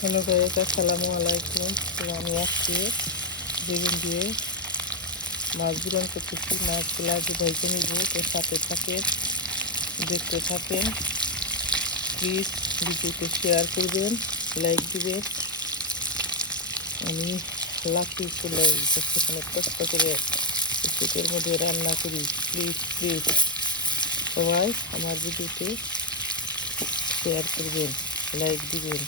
Hello guys, আসসালামু আলাইকুম। তো আমি আজকে বেগুন দিয়ে মাছ বিরান করতেছি। মাছগুলো আগে ভেজে নিব। তো সাথে থাকেন, দেখতে থাকেন। প্লিজ ভিডিওকে শেয়ার করবেন, লাইক দিবেন। আমি লাকি চুলায় সেখানে কষ্ট করে শীতের মধ্যে রান্না করি। প্লিজ প্লিজ সবাই আমার ভিডিওতে শেয়ার করবেন, লাইক দিবেন।